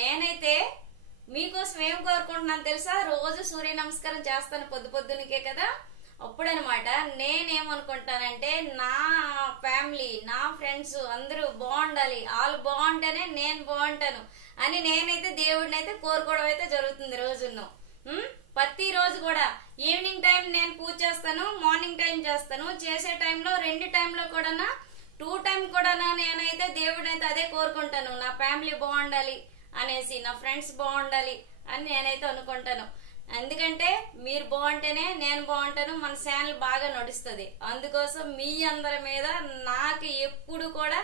నేనైతే మీకోసం ఏం కోరుకుంటున్నాను తెలుసా? రోజు సూర్య నమస్కారం చేస్తాను పొద్దునికే కదా. అప్పుడనమాట నేనేమనుకుంటానంటే నా ఫ్యామిలీ, నా ఫ్రెండ్స్ అందరూ బాగుండాలి, వాళ్ళు బాగుంటేనే నేను బాగుంటాను అని నేనైతే దేవుడిని అయితే కోరుకోవడం అయితే జరుగుతుంది రోజును. ప్రతి రోజు కూడా ఈవినింగ్ టైం నేను పూజ చేస్తాను, మార్నింగ్ టైం చేస్తాను. చేసే టైంలో 2 టైంలో కూడా 2 టైం కూడా నేనైతే దేవుడిని అయితే అదే కోరుకుంటాను. నా ఫ్యామిలీ బాగుండాలి అనేసి, నా ఫ్రెండ్స్ బాగుండాలి అని నేనైతే అనుకుంటాను. ఎందుకంటే మీరు బాగుంటేనే నేను బాగుంటాను, మన ఛానల్ బాగా నడుస్తుంది. అందుకోసం మీ అందరి మీద నాకు ఎప్పుడు కూడా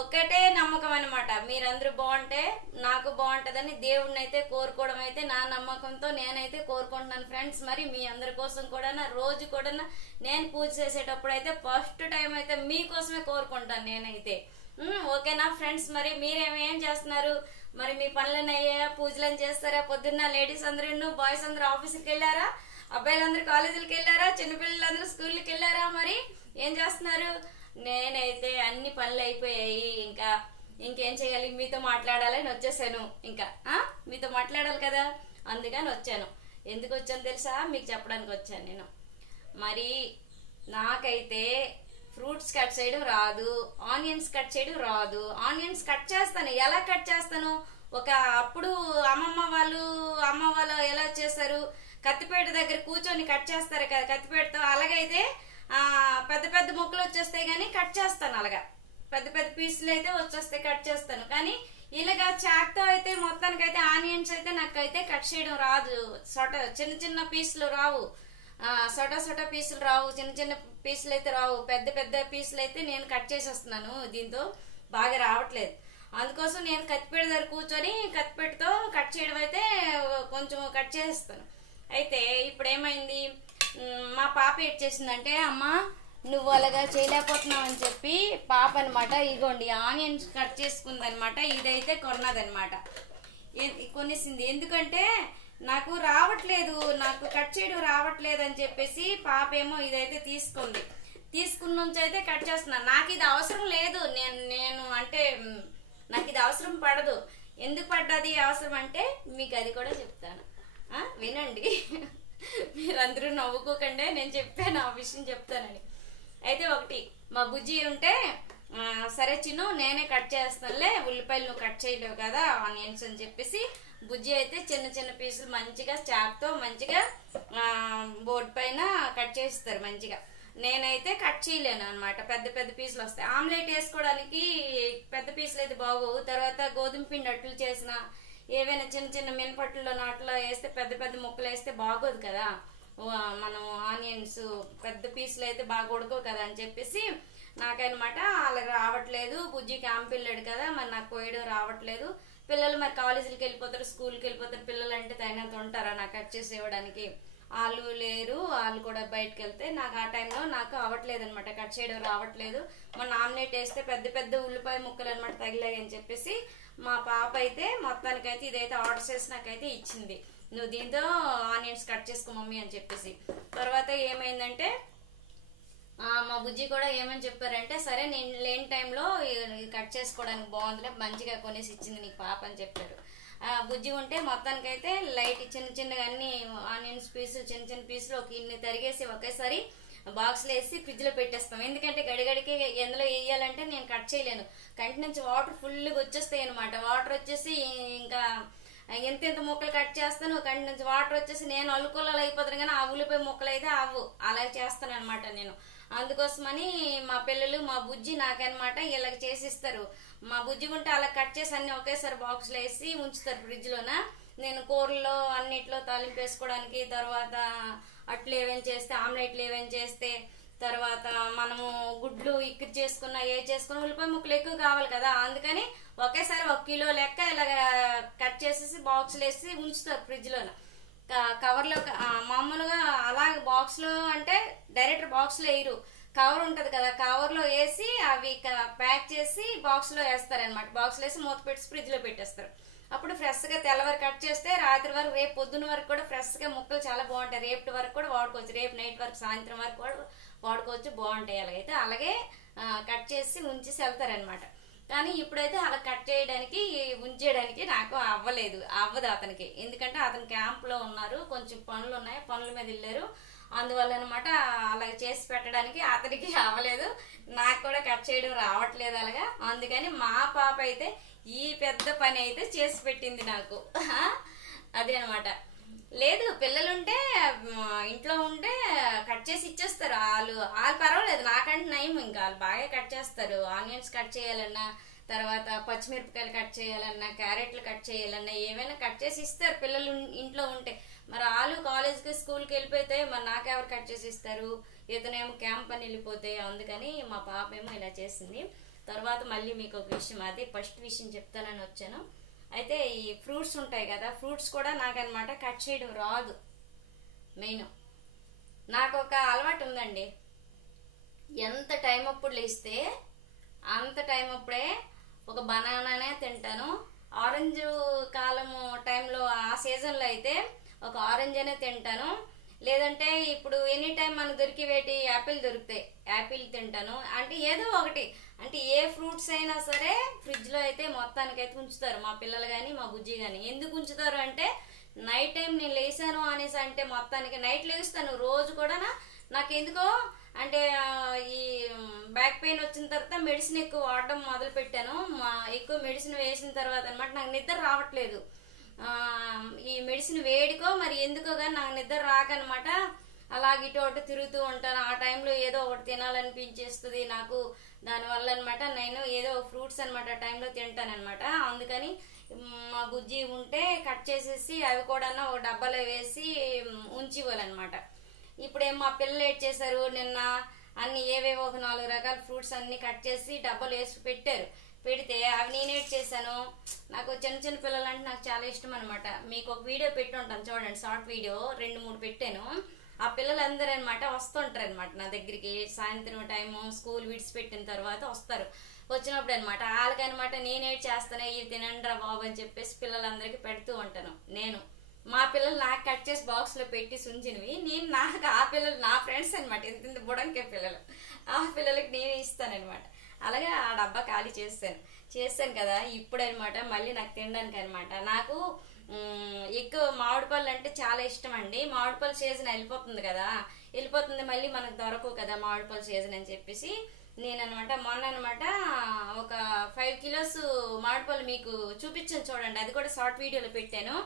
ఒకటే నమ్మకం అనమాట. మీరందరూ బాగుంటే నాకు బాగుంటదని దేవుడిని అయితే కోరుకోవడం అయితే నా నమ్మకంతో నేనైతే కోరుకుంటున్నాను ఫ్రెండ్స్. మరి మీ అందరి కోసం కూడా రోజు కూడా నేను పూజ చేసేటప్పుడు అయితే ఫస్ట్ టైం అయితే మీకోసమే కోరుకుంటాను నేనైతే. ఓకేనా ఫ్రెండ్స్? మరి మీరేమేం చేస్తున్నారు? మరి మీ పనులను అయ్యాయా? పూజలను చేస్తారా? పొద్దున్న లేడీస్ అందరూ, బాయ్స్ అందరూ ఆఫీసుకి వెళ్ళారా? అబ్బాయిలందరూ కాలేజీలకు వెళ్ళారా? చిన్నపిల్లలందరూ స్కూల్కి వెళ్ళారా? మరి ఏం చేస్తున్నారు? నేనైతే అన్ని పనులు అయిపోయాయి. ఇంకేం చేయాలి? మీతో మాట్లాడాలని వచ్చేసాను. ఇంకా మీతో మాట్లాడాలి కదా, అందుకని వచ్చాను. ఎందుకు వచ్చాను తెలుసా? మీకు చెప్పడానికి వచ్చాను నేను. మరి నాకైతే ఫ్రూట్స్ కట్ చేయడం రాదు, ఆనియన్స్ కట్ చేయడం రాదు. ఆనియన్స్ కట్ చేస్తాను. ఎలా కట్ చేస్తాను? అప్పుడు అమ్మ వాళ్ళు ఎలా చేస్తారు? కత్తిపేట దగ్గర కూర్చొని కట్ చేస్తారు కదా కత్తిపేటతో. అలాగైతే పెద్ద పెద్ద ముక్కలు వచ్చేస్తాయి కానీ కట్ చేస్తాను. అలాగా పెద్ద పెద్ద పీసులు అయితే వచ్చేస్తాయి, కట్ చేస్తాను. కానీ ఇలాగా చాక్తో అయితే మొత్తానికైతే ఆనియన్స్ అయితే నాకైతే కట్ చేయడం రాదు. చిన్న చిన్న పీసులు రావు, సొట పీసులు రావు, చిన్న చిన్న పీసులు అయితే రావు. పెద్ద పెద్ద పీసులు అయితే నేను కట్ చేసేస్తున్నాను. దీంతో బాగా రావట్లేదు. అందుకోసం నేను కత్తిపేట దగ్గర కూర్చొని కత్తిపేటతో కట్ చేయడం అయితే కొంచెం కట్ చేసేస్తాను. అయితే ఇప్పుడు ఏమైంది, మా పాప ఏం చేసిందంటే, అమ్మ నువ్వు అలాగా చేయలేకపోతున్నావు అని చెప్పి పాప అనమాట ఇగోండి ఆనియన్స్ కట్ చేసుకుందనమాట. ఇదైతే కొన్నదనమాట, కొనేసింది. ఎందుకంటే నాకు రావట్లేదు, నాకు కట్ చేయడం రావట్లేదు అని చెప్పేసి పాప ఏమో ఇదైతే తీసుకున్న నుంచి అయితే కట్ చేస్తున్నాను. నాకు ఇది అవసరం లేదు, నేను అంటే నాకు ఇది అవసరం పడదు. ఎందుకు పడ్డది అవసరం అంటే మీకు అది కూడా చెప్తాను, వినండి. మీరందరూ నవ్వుకోకండి, నేను చెప్పాను ఆ విషయం చెప్తానని. అయితే ఒకటి మా బుజ్జి ఉంటే, సరే చిన్ను నేనే కట్ చేస్తానులే, ఉల్లిపాయలు నువ్వు కట్ చేయలేవు కదా ఆనియన్స్ అని చెప్పేసి బుజ్జి అయితే చిన్న చిన్న పీసులు మంచిగా చాక్తో మంచిగా బోర్డు పైన కట్ చేస్తారు మంచిగా. నేనైతే కట్ చేయలేను అనమాట, పెద్ద పెద్ద పీసులు వస్తాయి. ఆమ్లెట్ వేసుకోవడానికి పెద్ద పీసులు అయితే బాగోవు. తర్వాత గోధుమ పిండి అట్లు చేసిన ఏవైనా చిన్న చిన్న మినపట్లో నాట్లో వేస్తే పెద్ద పెద్ద ముక్కలు వేస్తే బాగోదు కదా. మనం ఆనియన్స్ పెద్ద పీసులు అయితే బాగా ఉడకవు కదా అని చెప్పేసి నాకనమాట అలా రావట్లేదు. బుజ్జికి ఆమె పిల్లడు కదా, మరి నాకు కోయడం రావట్లేదు. పిల్లలు మరి కాలేజీకి వెళ్ళిపోతారు, స్కూల్కి వెళ్ళిపోతారు. పిల్లలు అంటే తగినంత ఉంటారా నాకు కట్ చేసి ఇవ్వడానికి? వాళ్ళు లేరు, వాళ్ళు కూడా బయటకు వెళ్తే నాకు ఆ టైంలో నాకు అవ్వట్లేదు అనమాట, కట్ చేయడం రావట్లేదు. మన ఆమ్లెట్ వేస్తే పెద్ద పెద్ద ఉల్లిపాయ ముక్కలు అనమాట తగిలాయి అని చెప్పేసి మా పాప అయితే మొత్తానికైతే ఇదైతే ఆర్డర్ చేసి నాకైతే ఇచ్చింది, నువ్వు దీంతో ఆనియన్స్ కట్ చేసుకో మమ్మీ అని చెప్పేసి. తర్వాత ఏమైందంటే మా బుజ్జి కూడా ఏమని చెప్పారంటే, సరే నేను లేని టైంలో కట్ చేసుకోవడానికి బాగుందిలే, మంచిగా కొనేసి ఇచ్చింది నీకు పాప అని చెప్పారు. బుజ్జి ఉంటే మొత్తానికైతే లైట్ చిన్న చిన్నగా అన్ని ఆనియన్స్ పీసులు చిన్న చిన్న పీసులు ఇన్ని తరిగేసి ఒకేసారి బాక్స్లో వేసి ఫ్రిడ్జ్ లో పెట్టేస్తాం. ఎందుకంటే గడిగడికి ఎందులో వేయాలంటే నేను కట్ చేయలేను, కంటి నుంచి వాటర్ ఫుల్గా వచ్చేస్తాయి అనమాట. వాటర్ వచ్చేసి ఇంకా ఎంత ముక్కలు కట్ చేస్తాను, కంటి నుంచి వాటర్ వచ్చేసి నేను అల్లుకోలాలు అయిపోతాను. కానీ ఆ ఉల్లిపాయ ముక్కలు అయితే అవ్వు, అలా చేస్తాను అనమాట నేను. అందుకోసమని మా పిల్లలు మా బుజ్జి నాకనమాట ఇలాగ చేసిస్తారు. మా బుజ్జి ఉంటే అలా కట్ చేసి అన్ని ఒకేసారి బాక్స్లో వేసి ఉంచుతారు ఫ్రిడ్జ్ లోన. నేను కూరల్లో అన్నిట్లో తాలింపు వేసుకోవడానికి, తర్వాత అట్లు ఏమేం చేస్తే, ఆమ్లెట్లు ఏమేం చేస్తే, తర్వాత మనము గుడ్లు ఇక్కడి చేసుకున్నా చేసుకున్నా ఉల్లిపాయ ముక్కలు ఎక్కువ కావాలి కదా, అందుకని ఒకేసారి 1 కిలో లెక్క ఇలాగ కట్ చేసేసి బాక్స్లో వేసి ఉంచుతారు ఫ్రిడ్జ్ లోన. కవర్లో మామూలుగా అలా బాక్స్ లో అంటే డైరెక్ట్ బాక్స్ లో వేయరు, కవర్ ఉంటది కదా, కవర్ లో వేసి అవి ప్యాక్ చేసి బాక్స్ లో వేస్తారనమాట. బాక్స్ లో వేసి మూత పెట్టి ఫ్రిడ్జ్ లో పెట్టేస్తారు. అప్పుడు ఫ్రెష్ గా తెల్లవారు కట్ చేస్తే రాత్రి వరకు, రేపు పొద్దున వరకు కూడా ఫ్రెష్ గా ముక్కలు చాలా బాగుంటాయి. రేపటి వరకు కూడా వాడుకోవచ్చు, రేపు నైట్ వరకు సాయంత్రం వరకు కూడా వాడుకోవచ్చు, బాగుంటాయి. అలాగైతే అలాగే కట్ చేసి ఉంచేసి వెళ్తారనమాట. కానీ ఇప్పుడైతే అలా కట్ చేయడానికి ఉంచేయడానికి నాకు అవ్వదు అతనికి. ఎందుకంటే అతను క్యాంప్లో ఉన్నారు, కొంచెం పనులు ఉన్నాయి, పనుల మీద వెళ్ళారు. అందువల్ల అనమాట అలా చేసి పెట్టడానికి అతనికి అవ్వలేదు, నాకు కూడా కట్ చేయడం రావట్లేదు అలాగా. అందుకని మా పాప అయితే ఈ పెద్ద పని అయితే చేసి పెట్టింది నాకు. అదే అనమాట. లేదు పిల్లలుంటే ఇంట్లో ఉంటే కట్ చేసి ఇచ్చేస్తారు. వాళ్ళు పర్వాలేదు, నాకంటే నయం. ఇంకా వాళ్ళు బాగా కట్ చేస్తారు. ఆనియన్స్ కట్ చేయాలన్నా, తర్వాత పచ్చిమిరపకాయలు కట్ చేయాలన్నా, క్యారెట్లు కట్ చేయాలన్నా ఏమైనా కట్ చేసి ఇస్తారు పిల్లలు ఇంట్లో ఉంటే. మరి వాళ్ళు కాలేజ్కి స్కూల్కి వెళ్ళిపోతే మరి నాకెవరు కట్ చేసి ఇస్తారు? ఇతనేమో క్యాంప్ అని వెళ్ళిపోతే. అందుకని మా పాప ఏమో ఇలా చేసింది. తర్వాత మళ్ళీ మీకు ఒక విషయం, అది ఫస్ట్ విషయం చెప్తానని వచ్చాను. అయితే ఈ ఫ్రూట్స్ ఉంటాయి కదా, ఫ్రూట్స్ కూడా నాకనమాట కట్ చేయడం రాదు. మెయిన్ నాకు ఒక అలవాటు ఉందండి, ఎంత టైం అప్పుడు లేస్తే అంత టైం అప్పుడే ఒక బనానానే తింటాను. ఆరెంజ్ కాలము టైంలో ఆ సీజన్లో అయితే ఒక ఆరెంజ్ అనే తింటాను. లేదంటే ఇప్పుడు ఎనీ టైం మనకు దొరికేవేటి యాపిల్ దొరుకుతాయి, యాపిల్ తింటాను. అంటే ఏదో ఒకటి, అంటే ఏ ఫ్రూట్స్ అయినా సరే ఫ్రిడ్జ్లో అయితే మొత్తానికైతే ఉంచుతారు మా పిల్లలు కానీ మా బుజ్జి కానీ. ఎందుకు ఉంచుతారు అంటే నైట్ టైం నేను లేసాను అనేసి అంటే మొత్తానికి నైట్ లేస్తాను రోజు కూడా. నాకు ఎందుకో అంటే ఈ బ్యాక్ పెయిన్ వచ్చిన తర్వాత మెడిసిన్ ఎక్కువ వాడడం మొదలు పెట్టాను. ఎక్కువ మెడిసిన్ వేసిన తర్వాత అనమాట నాకు నిద్ర రావట్లేదు. ఈ మెడిసిన్ వేడికో మరి ఎందుకో కానీ నాకు నిద్ర రాకనమాట. అలాగే ఇటు అటు తిరుగుతూ ఉంటాను. ఆ టైంలో ఏదో ఒకటి తినాలనిపించేస్తుంది నాకు. దానివల్ల అనమాట నేను ఏదో ఫ్రూట్స్ అనమాట ఆ టైంలో తింటానమాట. అందుకని మా బుజ్జి ఉంటే కట్ చేసేసి అవి కూడా ఒక డబ్బాలో వేసి ఉంచివ్వాలన్నమాట. ఇప్పుడేమో మా పిల్లలు ఏడ్ చేశారు, నిన్న అన్ని ఏవేవో ఒక 4 రకాల ఫ్రూట్స్ అన్ని కట్ చేసి డబ్బాలు వేసి పెట్టారు. పెడితే అవి నేనేట్ చేశాను. నాకు చిన్న చిన్న పిల్లలు అంటే నాకు చాలా ఇష్టం అనమాట. మీకు ఒక వీడియో పెట్టి ఉంటాను చూడండి, షార్ట్ వీడియో 2-3 పెట్టాను. ఆ పిల్లలందరూ అనమాట వస్తుంటారు అనమాట నా దగ్గరికి. సాయంత్రం టైము స్కూల్ విడిచిపెట్టిన తర్వాత వస్తారు. వచ్చినప్పుడు అనమాట వాళ్ళకనమాట నేనేట్ చేస్తాను, ఇవి తినండి రా బాబు అని చెప్పేసి పిల్లలందరికీ పెడుతూ ఉంటాను. నేను మా పిల్లలు నాకు కట్ చేసి బాక్స్లో పెట్టి ఉంచినవి నేను నాకు ఆ పిల్లలు నా ఫ్రెండ్స్ అనమాట, ఇంత బుడంకే పిల్లలు, ఆ పిల్లలకి నేనే ఇస్తానమాట. అలాగే ఆ డబ్బా ఖాళీ చేస్తాను కదా. ఇప్పుడు అనమాట మళ్ళీ నాకు తినడానికి అనమాట. నాకు ఎక్కువ మామిడి పళ్ళు అంటే చాలా ఇష్టం అండి. మామిడి పళ్ళు సీజన్ వెళ్ళిపోతుంది మళ్ళీ మనకు దొరకవు కదా మామిడి పళ్ళు సీజన్ అని చెప్పేసి నేను అనమాట మొన్న అనమాట ఒక 5 కిలోస్ మామిడి పళ్ళు మీకు చూపించాను చూడండి, అది కూడా షార్ట్ వీడియోలో పెట్టాను.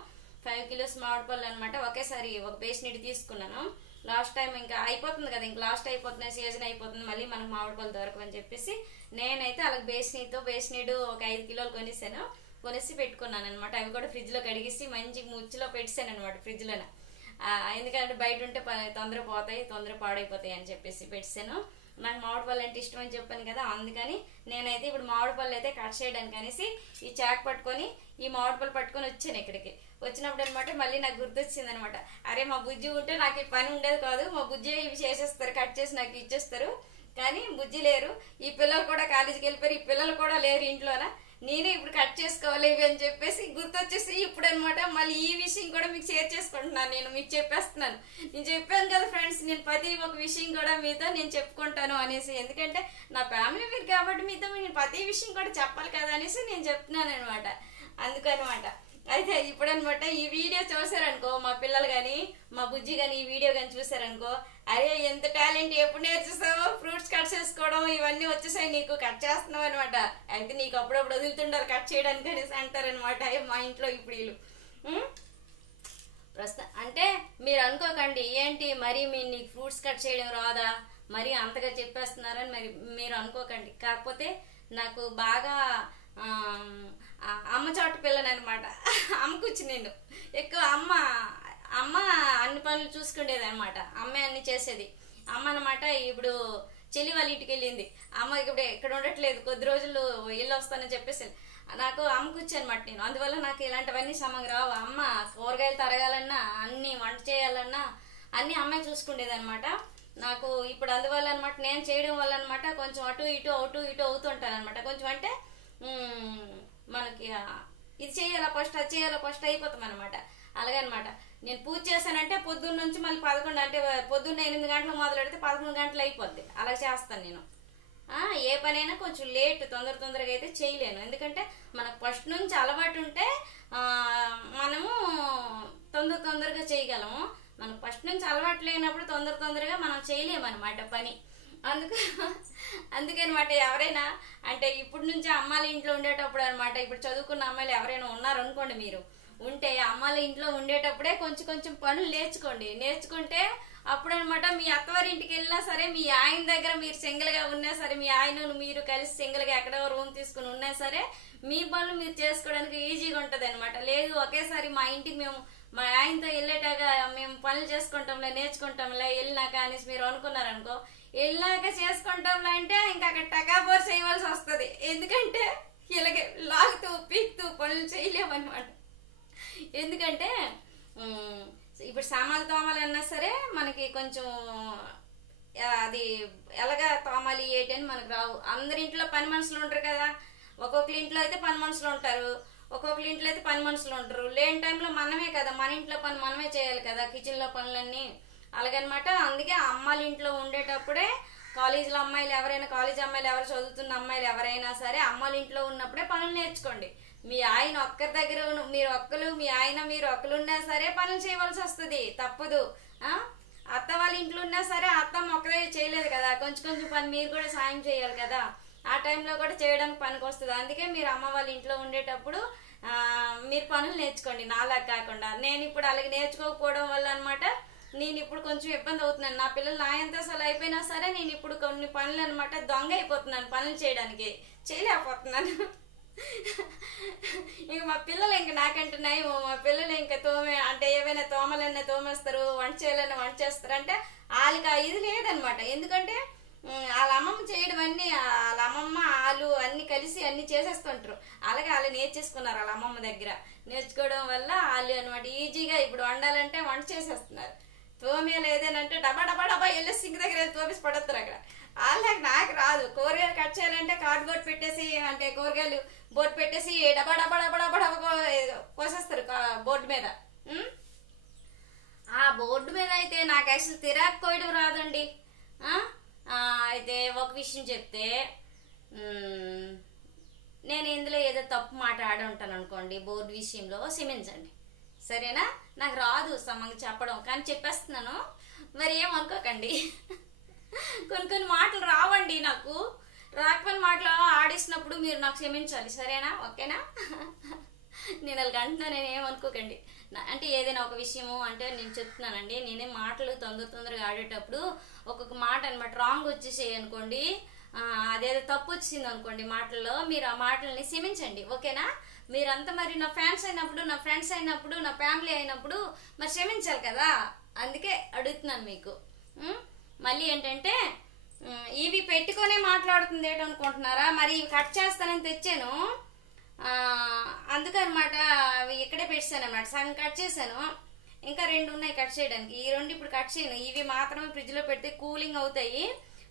5 కిలోస్ మామిడి పళ్ళు అనమాట ఒకేసారి ఒక బేస్ నీటి తీసుకున్నాను. లాస్ట్ టైం ఇంకా అయిపోతుంది కదా, ఇంకా లాస్ట్ అయిపోతుంది, సీజన్ అయిపోతుంది, మళ్ళీ మనకు మామిడి పళ్ళు దొరకవని చెప్పేసి నేనైతే అలాగే బేస్ నీడు ఒక 5 కిలోలు కొనేసి పెట్టుకున్నాను అనమాట. అవి కూడా ఫ్రిడ్జ్లో కడిగేసి మంచి ముచ్చిలో పెట్టాను అనమాట ఫ్రిడ్జ్లోనే. ఎందుకంటే బయట ఉంటే తొందర పాడైపోతాయి అని చెప్పేసి పెట్టాను. నాకు మామిడి పళ్ళు అంటే ఇష్టం అని చెప్పాను కదా, అందుకని నేనైతే ఇప్పుడు మామిడి పళ్ళు అయితే కట్ చేయడానికి అనేసి ఈ చాక్ పట్టుకొని ఈ మామిడి పళ్ళు పట్టుకొని వచ్చాను ఇక్కడికి. వచ్చినప్పుడు అనమాట మళ్ళీ నాకు గుర్తొచ్చింది అనమాట, అరే మా బుజ్జి ఉంటే నాకు ఈ పని ఉండేది కాదు, మా బుజ్జి ఇవి చేసేస్తారు, కట్ చేసి నాకు ఇచ్చేస్తారు. కానీ బుజ్జి లేరు, ఈ పిల్లలు కూడా కాలేజీకి వెళ్ళిపోయారు, ఈ పిల్లలు కూడా లేరు ఇంట్లోన, నేనే ఇప్పుడు కట్ చేసుకోవాలి ఇవి అని చెప్పేసి గుర్తొచ్చేసి ఇప్పుడు అనమాట మళ్ళీ ఈ విషయం కూడా మీకు షేర్ చేసుకుంటున్నాను. నేను మీకు చెప్పేస్తున్నాను, నేను చెప్పాను కదా ఫ్రెండ్స్, నేను ప్రతి ఒక విషయం కూడా మీతో నేను చెప్పుకుంటాను అనేసి. ఎందుకంటే నా ఫ్యామిలీ మీరు కాబట్టి మీతో నేను ప్రతి విషయం కూడా చెప్పాలి కదా అనేసి నేను చెప్తున్నాను అనమాట. అందుకనమాట అయితే ఇప్పుడు అనమాట ఈ వీడియో చూసారనుకో మా పిల్లలు కానీ మా బుజ్జి కానీ ఈ వీడియో కానీ చూసారనుకో, అరే ఎంత టాలెంట్, ఎప్పుడు నేర్చేస్తావో ఫ్రూట్స్ కట్ చేసుకోవడం ఇవన్నీ వచ్చేసాయి నీకు, కట్ చేస్తున్నావు అనమాట. అయితే నీకు అప్పుడప్పుడు వదులుతుంటారు కట్ చేయడానికి అనేసి అంటారనమాట మా ఇంట్లో ఇప్పుడు వీళ్ళు. ప్రస్తుతం అంటే మీరు అనుకోకండి ఏంటి మరి నీకు ఫ్రూట్స్ కట్ చేయడం రాదా మరి అంతగా చెప్పేస్తున్నారని మరి మీరు అనుకోకండి. కాకపోతే నాకు బాగా అమ్మ చోట పిల్లని అనమాట. అమ్మకొచ్చి నేను ఎక్కువ అమ్మ అన్ని పనులు చూసుకునేది అనమాట, అమ్మే అన్ని చేసేది. అమ్మ అనమాట ఇప్పుడు చెల్లి వాళ్ళ ఇంటికి వెళ్ళింది, అమ్మ ఇప్పుడు ఎక్కడ ఉండట్లేదు, కొద్ది రోజులు వెళ్ళి వస్తానని చెప్పేసి నాకు అమ్మకొచ్చి అనమాట. నేను అందువల్ల నాకు ఇలాంటివన్నీ సమంగా రావు. అమ్మ కూరగాయలు తరగాలన్నా అన్ని వంట చేయాలన్నా అన్ని అమ్మాయి చూసుకునేది అనమాట నాకు. ఇప్పుడు అందువల్ల అనమాట నేను చేయడం వల్ల అనమాట కొంచెం అటు ఇటు అవుతుంటాను అనమాట. కొంచెం అంటే మనకి ఇది చేయాలా ఫస్ట్ అది చేయాలా ఫస్ట్ అయిపోతాం అనమాట. అలాగే అనమాట నేను పూజ చేశానంటే పొద్దున్న నుంచి మళ్ళీ 11 అంటే పొద్దున్న 8 గంటలకు మొదలు పెడితే 11 గంటలు అయిపోద్ది, అలా చేస్తాను నేను. ఏ పనైనా కొంచెం లేట్ తొందరగా అయితే చేయలేను. ఎందుకంటే మనకు ఫస్ట్ నుంచి అలవాటు ఉంటే మనము తొందరగా చేయగలము. మనకు ఫస్ట్ నుంచి అలవాటు లేనప్పుడు తొందరగా మనం చేయలేమన్నమాట పని. అందుకనమాట ఎవరైనా అంటే ఇప్పుడు నుంచి అమ్మాయిల ఇంట్లో ఉండేటప్పుడు అనమాట, ఇప్పుడు చదువుకున్న అమ్మాయిలు ఎవరైనా ఉన్నారనుకోండి, మీరు ఉంటే అమ్మాయిల ఇంట్లో ఉండేటప్పుడే కొంచెం పనులు నేర్చుకుంటే అప్పుడు అనమాట మీ అత్తవారి ఇంటికి వెళ్ళినా సరే, మీ ఆయన దగ్గర మీరు సింగిల్ గా ఉన్నా సరే, మీ ఆయన మీరు కలిసి సింగిల్ గా ఎక్కడో రూమ్ తీసుకుని ఉన్నా సరే, మీ పనులు మీరు చేసుకోవడానికి ఈజీగా ఉంటది అనమాట. లేదు ఒకేసారి మా ఇంటికి మా ఆయనతో వెళ్ళేటాగా మేము పనులు చేసుకుంటాంలే నేర్చుకుంటాంలే వెళ్ళినాక అనేసి మీరు అనుకున్నారనుకో, వెళ్ళినాక చేసుకుంటాంలే అంటే ఇంకా అక్కడ టకాబోర్ చేయవలసి వస్తుంది. ఎందుకంటే ఇలాగే లాగుతూ పీక్తూ పనులు చేయలేమన్నమాట. ఎందుకంటే ఇప్పుడు సామాన్లు తోమాలన్నా సరే మనకి కొంచెం అది ఎలాగా తోమాలి ఏంటి అని మనకు రావు. అందరి ఇంట్లో పని మనుషులు ఉంటారు కదా, ఒక్కొక్కరి ఇంట్లో అయితే పని మనుషులు ఉంటారు, ఒక్కొక్కరి ఇంట్లో అయితే పని మనుషులు ఉంటారు. లేని టైంలో మనమే కదా, మన ఇంట్లో పని మనమే చేయాలి కదా, కిచెన్ లో పనులన్నీ అలాగనమాట. అందుకే అమ్మాయిల ఇంట్లో ఉండేటప్పుడే కాలేజీలో అమ్మాయిలు ఎవరైనా, కాలేజీ అమ్మాయిలు ఎవరు చదువుతున్న అమ్మాయిలు ఎవరైనా సరే అమ్మాయిల ఇంట్లో ఉన్నప్పుడే పనులు నేర్చుకోండి. మీ ఆయన ఒక్కరి దగ్గర మీ ఆయన మీరు ఒక్కరు ఉన్నా సరే పనులు చేయవలసి వస్తుంది, తప్పదు. అత్త వాళ్ళ ఇంట్లో ఉన్నా సరే అత్తమ్మ ఒక్కరే చేయలేదు కదా, కొంచెం పని మీరు కూడా సాయం చేయాలి కదా, ఆ టైంలో కూడా చేయడానికి పనికి వస్తుంది. అందుకే మీరు అమ్మ వాళ్ళ ఇంట్లో ఉండేటప్పుడు మీరు పనులు నేర్చుకోండి, నాలా కాకుండా. నేను ఇప్పుడు అలాగే నేర్చుకోకపోవడం వల్ల అనమాట నేను ఇప్పుడు కొంచెం ఇబ్బంది అవుతున్నాను. నా పిల్లలు నా ఎంత అసలు అయిపోయినా సరే నేను ఇప్పుడు కొన్ని పనులు అనమాట దొంగ అయిపోతున్నాను, పనులు చేయలేకపోతున్నాను. ఇంక మా పిల్లలు ఇంక నాకంటున్నాయి, మా పిల్లలు ఇంకా అంటే ఏవైనా తోమలన్నా తోమేస్తారు, వంట చేయాలన్నా వంట చేస్తారు. అంటే వాళ్ళకి ఇది లేదనమాట. ఎందుకంటే వాళ్ళ అమ్మమ్మ చేయడం అన్ని, వాళ్ళ అమ్మమ్మ వాళ్ళు అన్ని కలిసి అన్ని చేసేస్తుంటారు. అలాగే వాళ్ళు నేర్చేసుకున్నారు వాళ్ళ అమ్మమ్మ దగ్గర. నేర్చుకోవడం వల్ల వాళ్ళు అనమాట ఈజీగా ఇప్పుడు వండాలంటే వంట చేసేస్తున్నారు. తోమేలు ఏదేనంటే డబా వెళ్ళి సింక్ దగ్గర తోమేసి పడతారు అక్కడ. వాళ్ళకి నాకు రాదు. కూరగాయలు కట్ చేయాలంటే కార్డ్ బోర్డు పెట్టేసి, అంటే కూరగాయలు బోర్డు పెట్టేసి డబా కోసేస్తారు బోర్డు మీద. ఆ బోర్డు మీద అయితే నాకు అసలు తిరాకు కోయడం రాదండి. అయితే ఒక విషయం చెప్తే, నేను ఇందులో ఏదో తప్పు మాట ఆడి ఉంటాను అనుకోండి, బోర్డు విషయంలో క్షమించండి, సరేనా? నాకు రాదు సమంగా చెప్పడం, కానీ చెప్పేస్తున్నాను, మరి ఏమనుకోకండి. కొన్ని మాటలు రావండి నాకు. రాకపోయిన మాటలు ఆడిస్తున్నప్పుడు మీరు నాకు క్షమించాలి, సరేనా? ఓకేనా? నేను అలాగ అంటున్నా, నేను ఏమనుకోకండి. అంటే ఏదైనా ఒక విషయము అంటే నేను చెప్తున్నానండి, నేనే మాటలు తొందరగా ఆడేటప్పుడు ఒక్కొక్క మాట అనమాట రాంగ్ వచ్చేసేయి అనుకోండి, అదేదో తప్పు వచ్చింది అనుకోండి మాటల్లో, మీరు ఆ మాటలని క్షమించండి, ఓకేనా? మీరంతా మరి నా ఫ్యాన్స్ అయినప్పుడు, నా ఫ్రెండ్స్ అయినప్పుడు, నా ఫ్యామిలీ అయినప్పుడు మరి క్షమించాలి కదా, అందుకే అడుగుతున్నాను మీకు. మళ్ళీ ఏంటంటే ఇవి పెట్టుకునే మాట్లాడుతుంది ఏంటనుకుంటున్నారా? మరి ఇవి కట్ చేస్తానని తెచ్చాను, అందుకనమాట అవి ఇక్కడే పెట్టాను అనమాట. సగం కట్ చేశాను, ఇంకా 2 ఉన్నాయి కట్ చేయడానికి. ఈ 2 ఇప్పుడు కట్ చేయను, ఇవి మాత్రమే ఫ్రిడ్జ్ లో పెడితే కూలింగ్ అవుతాయి.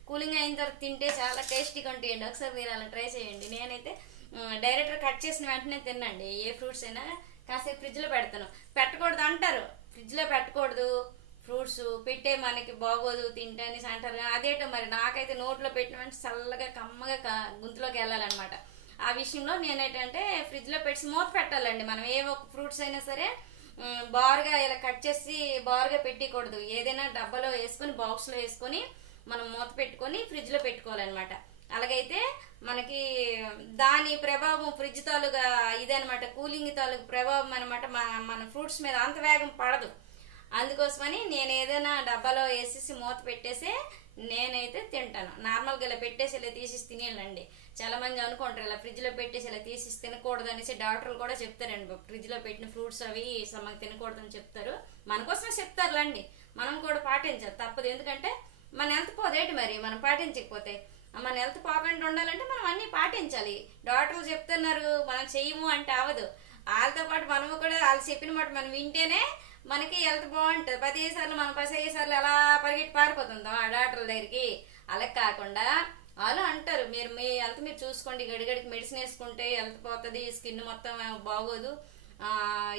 కూలింగ్ అయిన తర్వాత తింటే చాలా టేస్టీగా ఉంటాయండి. ఒకసారి మీరు అలా ట్రై చేయండి. నేనైతే డైరెక్ట్ కట్ చేసిన వెంటనే తినండి. ఏ ఫ్రూట్స్ అయినా కాసేపు ఫ్రిడ్జ్ లో పెడతాను. పెట్టకూడదు అంటారు, ఫ్రిడ్జ్ లో పెట్టకూడదు ఫ్రూట్స్, పెట్టే మనకి బాగోదు తింటే అనేసి అంటారు. అదేటో మరి నాకైతే నోట్లో పెట్టిన వెంటనే చల్లగా కమ్మగా గొంతులోకి వెళ్ళాలన్నమాట. ఆ విషయంలో నేనేంటంటే ఫ్రిడ్జ్ లో పెట్టి మూత పెట్టాలండి. మనం ఏ ఒక ఫ్రూట్స్ అయినా సరే బారుగా ఇలా కట్ చేసి బారుగా పెట్టకూడదు. ఏదైనా డబ్బాలో వేసుకొని, బాక్స్ లో వేసుకొని మనం మూత పెట్టుకొని ఫ్రిడ్జ్ లో పెట్టుకోవాలన్నమాట. అలాగైతే మనకి దాని ప్రభావం ఫ్రిడ్జ్ తాలూగా ఇదనమాట, కూలింగ్ తాలూకు ప్రభావం అనమాట మన ఫ్రూట్స్ మీద అంత వేగం పడదు. అందుకోసమని నేను ఏదైనా డబ్బాలో వేసేసి మూత పెట్టేసి నేనైతే తింటాను. నార్మల్గా ఇలా పెట్టేసి ఇలా తీసేసి తినేయాలండి. చాలా మంది అనుకుంటారు ఇలా ఫ్రిడ్జ్ లో పెట్టేసి ఇలా తీసేసి తినకూడదు అనేసి డాక్టర్లు కూడా చెప్తారండి. ఫ్రిడ్జ్ లో పెట్టిన ఫ్రూట్స్ అవి సమ్మకి తినకూడదు అని చెప్తారు. మన కోసమే చెప్తారులండి, మనం కూడా పాటించాలి, తప్పదు. ఎందుకంటే మన హెల్త్ పోదేటి మరి మనం పాటించకపోతే. మన హెల్త్ పోకుండా ఉండాలంటే మనం అన్ని పాటించాలి. డాక్టర్లు చెప్తున్నారు మనం చెయ్యము అంటే అవదు. వాళ్ళతో పాటు మనము కూడా వాళ్ళు చెప్పిన మాట మనం వింటేనే మనకి హెల్త్ బాగుంటుంది. 10 సార్లు మనం 10 సార్లు ఎలా పరిగెట్టి పారిపోతుందో ఆ డాక్టర్ల దగ్గరికి. అలా కాకుండా వాళ్ళు అంటారు మీరు మీ హెల్త్ మీరు చూసుకోండి, గడిగడికి మెడిసిన్ వేసుకుంటే హెల్త్ పోతుంది, స్కిన్ మొత్తం బాగోదు,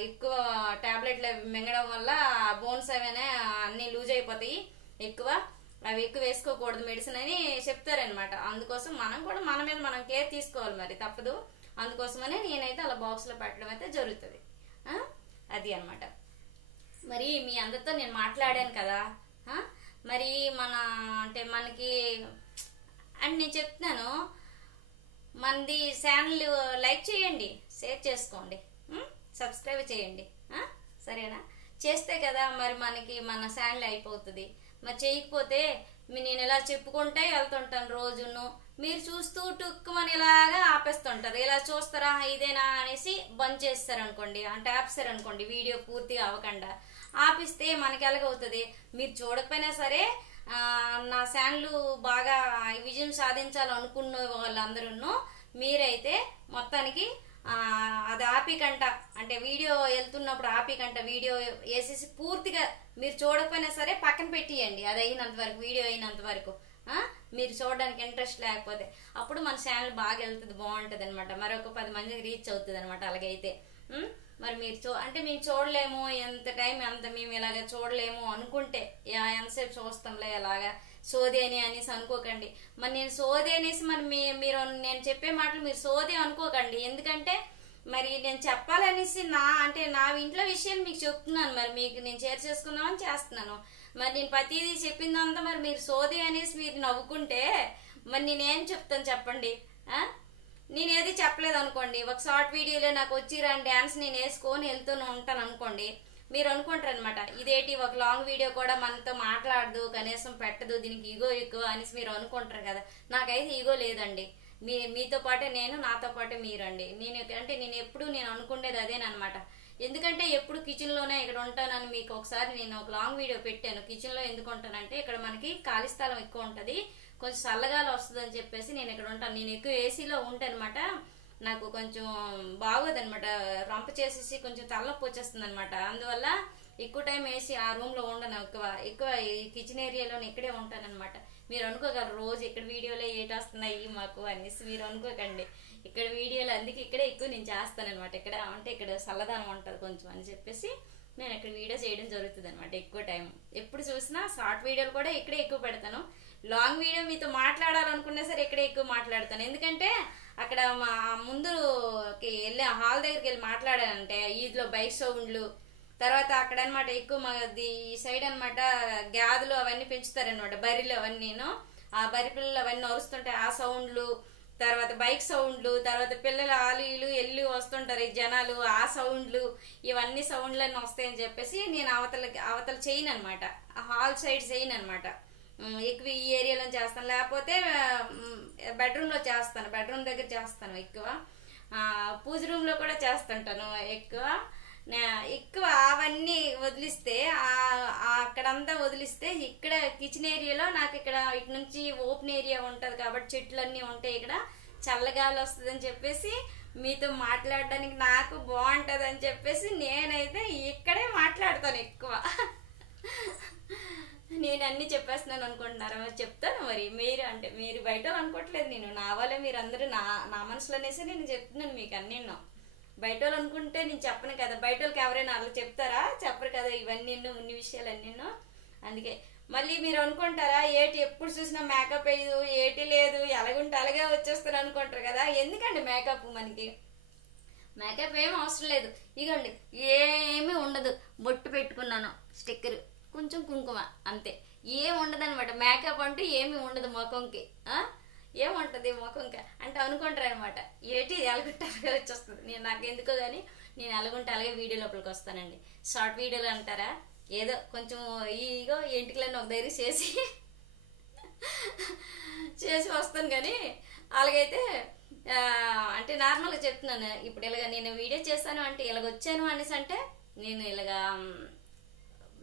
ఎక్కువ టాబ్లెట్లు మింగడం వల్ల బోన్స్ అవన్నీ అన్ని లూజ్ అయిపోతాయి ఎక్కువ, అవి ఎక్కువ వేసుకోకూడదు మెడిసిన్ అని చెప్తారనమాట. అందుకోసం మనం కూడా మన మీద మనం కేర్ తీసుకోవాలి, మరి తప్పదు. అందుకోసమనే నేనైతే అలా బాక్స్లో పెట్టడం అయితే జరుగుతుంది. అది అనమాట. మరి మీ అందరితో నేను మాట్లాడాను కదా, మరి అంటే మనకి అని నేను చెప్తున్నాను, మనది ఛానల్ లైక్ చేయండి, షేర్ చేసుకోండి, సబ్స్క్రైబ్ చేయండి, సరేనా? చేస్తే కదా మరి మనకి మన ఛానల్ అయిపోతుంది. మరి చేయకపోతే నేను ఇలా చెప్పుకుంటే వెళ్తుంటాను రోజును, మీరు చూస్తూ టుక్కుమని ఇలాగా ఆపేస్తుంటారు. ఇలా చూస్తారా ఇదేనా అనేసి బంద్ చేస్తారనుకోండి, అంటే ఆపేస్తారనుకోండి, వీడియో పూర్తిగా అవ్వకుండా ఆపిస్తే మనకి ఎలాగవుతుంది? మీరు చూడకపోయినా సరే నా ఛానల్ బాగా విజయం సాధించాలనుకున్న వాళ్ళందరూ మీరైతే మొత్తానికి అది ఆపికంట, అంటే వీడియో వెళ్తున్నప్పుడు ఆపికంట వీడియో వేసేసి పూర్తిగా మీరు చూడకపోయినా సరే పక్కన పెట్టియండి. అది అయినంత వరకు, వీడియో అయినంత వరకు. మీరు చూడడానికి ఇంట్రెస్ట్ లేకపోతే అప్పుడు మన ఛానల్ బాగా వెళ్తుంది, బాగుంటుంది అనమాట. మరొక 10 మందికి రీచ్ అవుతుంది అనమాట. అలాగైతే మరి మీరు అంటే మేము చూడలేము, ఎంత టైం ఎంత మేము ఇలాగ చూడలేము అనుకుంటే ఎంతసేపు చూస్తాంలే ఇలాగా సోది అనేసి అనుకోకండి. మరి నేను సోది అనేసి మరి మీరు నేను చెప్పే మాటలు మీరు సోది అనుకోకండి. ఎందుకంటే మరి నేను చెప్పాలనేసి అంటే నా ఇంట్లో విషయాలు మీకు చెప్తున్నాను, మరి మీకు నేను షేర్ చేసుకుందామని చేస్తున్నాను. మరి నేను ప్రతిదీ చెప్పిందంతా మరి మీరు సోది అనేసి మీరు నవ్వుకుంటే మరి నేనేం చెప్తాను చెప్పండి? నేను ఏది చెప్పలేదు అనుకోండి, ఒక షార్ట్ వీడియోలో నాకు వచ్చి రాని డ్యాన్స్ నేను వేసుకొని వెళ్తూనే ఉంటాను అనుకోండి, మీరు అనుకుంటారు అనమాట ఇదేంటి ఒక లాంగ్ వీడియో కూడా మనతో మాట్లాడదు, కనీసం పెట్టదు, దీనికి ఈగో ఎక్కువ అనేసి మీరు అనుకుంటారు కదా. నాకైతే ఈగో లేదండి. మీతో పాటే నేను, నాతో పాటే మీరండి. నేను ఎప్పుడు నేను అనుకునేది అదేనమాట. ఎందుకంటే ఎప్పుడు కిచెన్లోనే ఇక్కడ ఉంటానని మీకు ఒకసారి నేను ఒక లాంగ్ వీడియో పెట్టాను. కిచెన్లో ఎందుకు ఉంటానంటే ఇక్కడ మనకి ఖాళీ స్థలం ఎక్కువ ఉంటుంది, కొంచెం చల్లగాలి వస్తుంది అని చెప్పేసి నేను ఇక్కడ ఉంటాను. నేను ఎక్కువ ఏసీలో ఉంటానమాట, నాకు కొంచెం బాగోదనమాట, రంప చేసేసి కొంచెం తలనొప్పి వచ్చేస్తుంది అనమాట. అందువల్ల ఎక్కువ టైం వేసి ఆ రూమ్ లో ఉండను, ఎక్కువ ఈ కిచెన్ ఏరియాలోనే ఇక్కడే ఉంటానన్నమాట. మీరు అనుకోగలరు రోజు ఇక్కడ వీడియోలో ఏటొస్తున్నాయి మాకు అనేసి మీరు అనుకోకండి. ఇక్కడ వీడియోలు అందుకే ఇక్కడే ఎక్కువ నేను చేస్తానన్నమాట. ఇక్కడ అంటే ఇక్కడ చల్లదనం ఉంటుంది కొంచెం అని చెప్పేసి నేను ఇక్కడ వీడియో చేయడం జరుగుతుంది అనమాట. ఎక్కువ టైం ఎప్పుడు చూసినా షార్ట్ వీడియోలు కూడా ఇక్కడే ఎక్కువ పెడతాను. లాంగ్ వీడియో మీతో మాట్లాడాలనుకున్నా సరే ఇక్కడే ఎక్కువ మాట్లాడతాను. ఎందుకంటే అక్కడ మా ముందు వెళ్ళి హాల్ దగ్గరికి వెళ్ళి మాట్లాడానంటే ఈద్లో బైక్ సౌండ్లు, తర్వాత అక్కడ అనమాట ఎక్కువ మాది ఈ సైడ్ అనమాట గ్యాదులు అవన్నీ పెంచుతారనమాట, బర్రెలు అవన్నీను. ఆ బర్రె పిల్లలు అవన్నీ అరుస్తుంటాయి, ఆ సౌండ్లు, తర్వాత బైక్ సౌండ్లు, తర్వాత పిల్లలు ఆలీలు ఎల్లు వస్తుంటారు ఈ జనాలు, ఆ సౌండ్లు, ఇవన్నీ సౌండ్లన్నీ వస్తాయని చెప్పేసి నేను అవతల చేయను అనమాట, హాల్ సైడ్ చేయను అనమాట. ఎక్కువ ఈ ఏరియాలో చేస్తాను, లేకపోతే బెడ్రూమ్లో చేస్తాను, బెడ్రూమ్ దగ్గర చేస్తాను ఎక్కువ. పూజ రూమ్లో కూడా చేస్తుంటాను ఎక్కువ అవన్నీ వదిలిస్తే అక్కడంతా వదిలిస్తే ఇక్కడ కిచెన్ ఏరియాలో నాకు ఇక్కడ ఇటు నుంచి ఓపెన్ ఏరియా ఉంటుంది కాబట్టి చెట్లన్నీ ఉంటాయి, ఇక్కడ చల్లగాలి వస్తుంది అని చెప్పేసి మీతో మాట్లాడడానికి నాకు బాగుంటుంది అని చెప్పేసి నేనైతే ఇక్కడే మాట్లాడతాను ఎక్కువ. నేను అన్ని చెప్పేస్తున్నాను అనుకుంటున్నారా? మరి చెప్తాను. మరి మీరు బయట అనుకోవట్లేదు, నేను నా వాళ్ళే మీరు అందరూ నా మనసులో అనేసి నేను చెప్తున్నాను మీకు అన్నీ. బయట వాళ్ళు అనుకుంటే నేను చెప్పను కదా, బయట వాళ్ళకి ఎవరైనా అలా చెప్తారా? చెప్పరు కదా ఇవన్నీ ఉన్ని విషయాలు అన్నీ. అందుకే మళ్ళీ మీరు అనుకుంటారా ఏటి ఎప్పుడు చూసినా మేకప్ వేయదు, ఏటి లేదు, ఎలాగుంటే అలాగే వచ్చేస్తారు అనుకుంటారు కదా. ఎందుకండి మేకప్? మనకి మేకప్ ఏం అవసరం లేదు. ఇగోండి ఏమీ ఉండదు, బొట్టు పెట్టుకున్నాను, స్టిక్కర్, కొంచెం కుంకుమ, అంతే, ఏం ఉండదు అనమాట. మేకప్ అంటూ ఏమి ఉండదు ముఖంకి. ఏముంటుంది ముఖంకి అంటే అనుకుంటారు అనమాట, ఏటి ఎలాగుంటే అలాగే వచ్చేస్తుంది. నాకు ఎందుకో కానీ నేను ఎలాగుంటే అలాగే వీడియో లోపలికి వస్తానండి. షార్ట్ వీడియోలు అంటారా, ఏదో కొంచెం ఈగో ఇంటికిలన్నీ ఒక దగ్గర చేసి వస్తాను. కానీ అలాగైతే అంటే నార్మల్గా చెప్తున్నాను. ఇప్పుడు ఇలాగ నేను వీడియో చేస్తాను అంటే ఇలాగ వచ్చాను అనేసి అంటే నేను ఇలాగా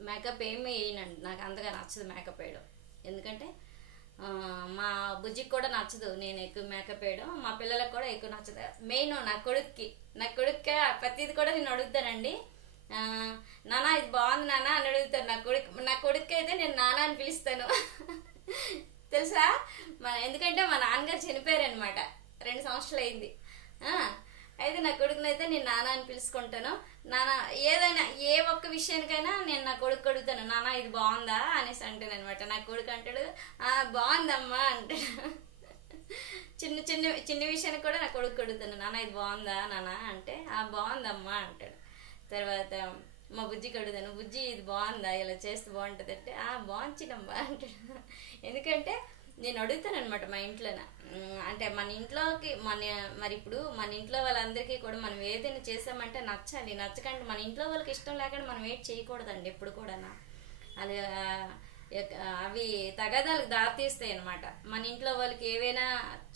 మేకప్ ఏమి వేయనండి, నాకు అంతగా నచ్చదు మేకప్ వేయడం. ఎందుకంటే మా బుజ్జికి కూడా నచ్చదు నేను ఎక్కువ మేకప్ వేయడం, మా పిల్లలకు కూడా ఎక్కువ నచ్చదు. మెయిన్ నా కొడుక్కి ప్రతిది కూడా నేను అడుగుతానండి, నానా ఇది బాగుంది నానా అని అడుగుతాను. నా కొడుకు అయితే నేను నానా అని పిలుస్తాను తెలుసా. ఎందుకంటే మా నాన్నగారు చనిపోయారు అనమాట, 2 సంవత్సరాలు అయింది. అయితే నా కొడుకునైతే నేను నాన్న అని పిలుచుకుంటాను. నాన్న ఏదైనా ఏ ఒక్క విషయానికైనా నేను నా కొడుకు అడుగుతాను, నాన్న ఇది బాగుందా అనేసి అంటాను అనమాట. నా కొడుకు అంటాడు బాగుందమ్మా అంటాడు. చిన్న చిన్న చిన్న విషయానికి కూడా నా కొడుకు అడుగుతాను, నాన్న ఇది బాగుందా నాన్న అంటే బాగుందమ్మా అంటాడు. తర్వాత మా బుజ్జికి అడుగుతాను, బుజ్జి ఇది బాగుందా, ఇలా చేస్తే బాగుంటుంది అంటే బాగుంచినమ్మా అంటాడు. ఎందుకంటే నేను అడుగుతాను అనమాట మా ఇంట్లోన. అంటే మన ఇంట్లోకి మరి ఇప్పుడు మన ఇంట్లో వాళ్ళందరికీ కూడా మనం ఏదైనా చేసామంటే నచ్చాలి. నచ్చకండి మన ఇంట్లో వాళ్ళకి ఇష్టం లేకుండా మనం ఏది చేయకూడదండి ఎప్పుడు కూడా. అది అవి తగాదాలకు దారితీస్తాయి అనమాట. మన ఇంట్లో వాళ్ళకి ఏవైనా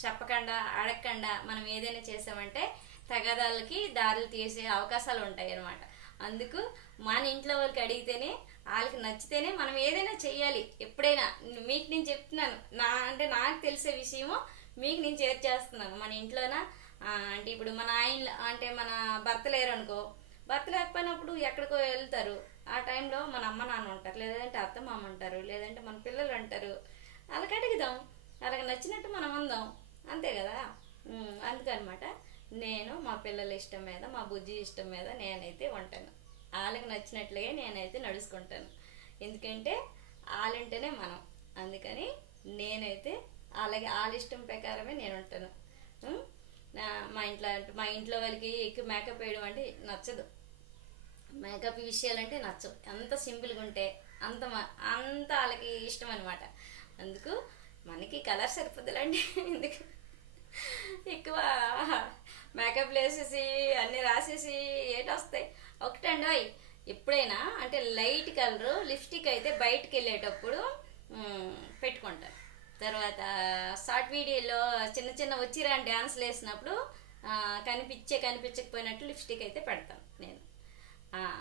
చెప్పకుండా అడగకుండా మనం ఏదైనా చేసామంటే తగాదాలకి దారులు తీసే అవకాశాలు ఉంటాయి అనమాట. అందుకు మన ఇంట్లో వాళ్ళకి అడిగితేనే, వాళ్ళకి నచ్చితేనే మనం ఏదైనా చెయ్యాలి. ఎప్పుడైనా మీకు నేను చెప్తున్నాను, అంటే నాకు తెలిసే విషయము మీకు నేను షేర్ చేస్తున్నాను. మన ఇంట్లోన అంటే ఇప్పుడు మన ఆయన అంటే మన భర్త లేరు అనుకో, భర్త లేకపోయినప్పుడు ఎక్కడికో వెళ్తారు. ఆ టైంలో మన అమ్మ నాన్న ఉంటారు, లేదంటే అత్త మామ ఉంటారు, లేదంటే మన పిల్లలు అంటారు. వాళ్ళకి అడుగుదాం, వాళ్ళకి నచ్చినట్టు మనం ఉందాం, అంతే కదా. అందుకనమాట నేను మా పిల్లల ఇష్టం మీద, మా బుజ్జి ఇష్టం మీద నేనైతే ఉంటాను. వాళ్ళకి నచ్చినట్లుగా నేనైతే నడుచుకుంటాను. ఎందుకంటే వాళ్ళంటేనే మనం. అందుకని నేనైతే వాళ్ళ ఇష్టం ప్రకారమే నేను ఉంటాను. మా ఇంట్లో వాళ్ళకి ఎక్కువ మేకప్ వేయడం అంటే నచ్చదు. మేకప్ విషయాలంటే నచ్చవు. ఎంత సింపుల్గా ఉంటే అంత వాళ్ళకి ఇష్టం అనమాట. అందుకు మనకి కలర్ సరిపోద్దులండి. ఎందుకు ఎక్కువ మేకప్లు వేసేసి అన్నీ రాసేసి ఏటొస్తాయి. ఒకటండి ఎప్పుడైనా అంటే లైట్ కలరు లిప్స్టిక్ అయితే బయటికి వెళ్ళేటప్పుడు పెట్టుకుంటాను. తర్వాత షార్ట్ వీడియోలో చిన్న చిన్న వచ్చిరా డ్యాన్స్లు వేసినప్పుడు కనిపించకపోయినట్టు లిప్స్టిక్ అయితే పెడతాను నేను.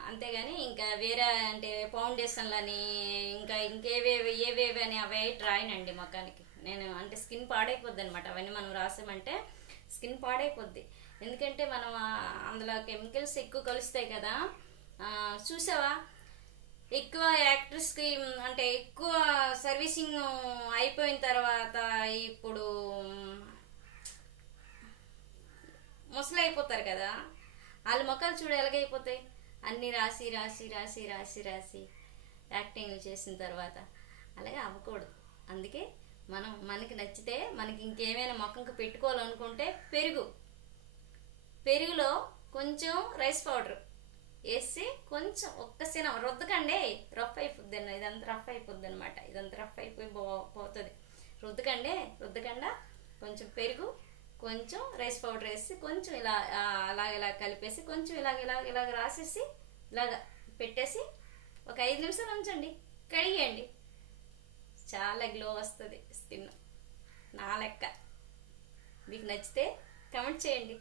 అంతేగాని ఇంకా వేరే అంటే ఫౌండేషన్లని ఇంకా ఏవేవి అని అవి రాయనండి ముఖానికి. నేను అంటే స్కిన్ పాడైపోద్ది అనమాట. అవన్నీ మనం రాసామంటే స్కిన్ పాడైపోద్ది. ఎందుకంటే మనం అందులో కెమికల్స్ ఎక్కువ కలుస్తాయి కదా. చూసావా, ఎక్కువ యాక్టర్స్కి అంటే ఎక్కువ సర్వీసింగ్ అయిపోయిన తర్వాత ఇప్పుడు ముసలి అయిపోతారు కదా, వాళ్ళ ముఖాలు చూడ ఎలాగైపోతాయి. అన్నీ రాసి రాసి రాసి రాసి రాసి యాక్టింగ్లు చేసిన తర్వాత అలాగే అవ్వకూడదు. అందుకే మనకి నచ్చితే మనకి ఇంకేమైనా ముఖంకి పెట్టుకోవాలనుకుంటే పెరుగులో కొంచెం రైస్ పౌడర్ వేసి కొంచెం ఒక్క సినం రుద్దకండి, రఫ్ అయిపోద్ది అన్న. ఇదంతా రఫ్ అయిపోద్ది అనమాట. ఇదంతా రఫ్ అయిపోయి పోతుంది. రుద్దకుండా కొంచెం పెరుగు, కొంచెం రైస్ పౌడర్ వేసి కొంచెం ఇలా కలిపేసి కొంచెం ఇలాగ రాసేసి ఇలాగ పెట్టేసి ఒక 5 నిమిషాలు ఉంచండి, కడిగేయండి. చాలా గ్లో వస్తుంది స్కిన్. నా లెక్క. మీకు నచ్చితే కమెంట్ చేయండి.